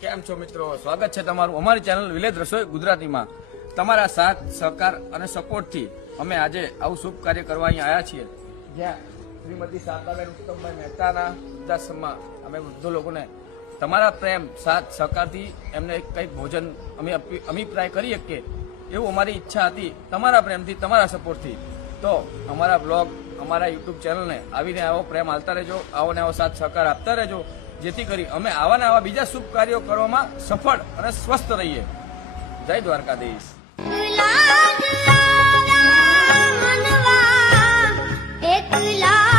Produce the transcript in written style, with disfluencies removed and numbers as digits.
કેમ છો મિત્રો? સ્વાગત છે તમારું અમારી ચેનલ વિલેજ રસોઈ ગુજરાતીમાં. તમારા સાથ સહકાર અને સપોર્ટથી અમે આજે આવું શુભ કાર્ય કરવા અહીં આવ્યા છીએ, જ્યાં શ્રીમતી શારદાબેન ઉત્તમભાઈ મહેતાના વૃદ્ધાશ્રમમાં અમે વૃદ્ધો લોકોને તમારા પ્રેમ સાથ સહકારથી એમને કંઈક ભોજન અમે અભિપ્રાય કરી શકીએ એવું અમારી ઈચ્છા હતી, તમારા પ્રેમથી, તમારા સપોર્ટથી. તો અમારા બ્લોગ, અમારા યુટ્યુબ ચેનલને આવીને આવો પ્રેમ આપતા રહેજો, આવો ને આવો સાથ સહકાર આપતા રહેજો, જેથી કરી અમે આવા ને આવા બીજા શુભ કાર્યો કરવામાં સફળ અને સ્વસ્થ રહીએ. જય દ્વારકાધીશ. એકલા